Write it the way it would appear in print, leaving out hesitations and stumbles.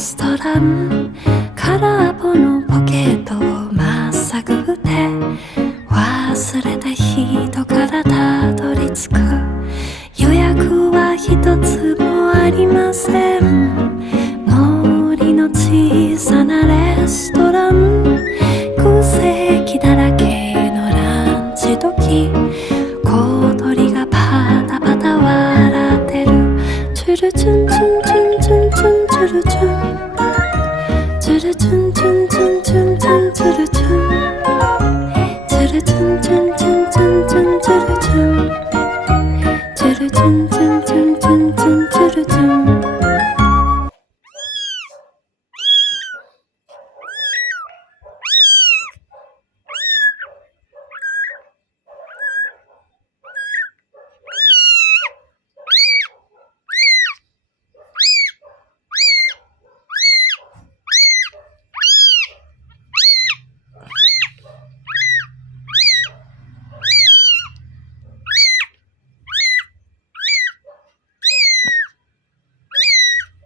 ストラン空っぽのポケットをまっさぐって忘れた人からたどり着く。予約は一つもありません。森の小さなレストラン、空席だらけのランチ時、小鳥がパタパタ笑ってる。チュルチュンチュンチュンチュンチュンチュルチュン。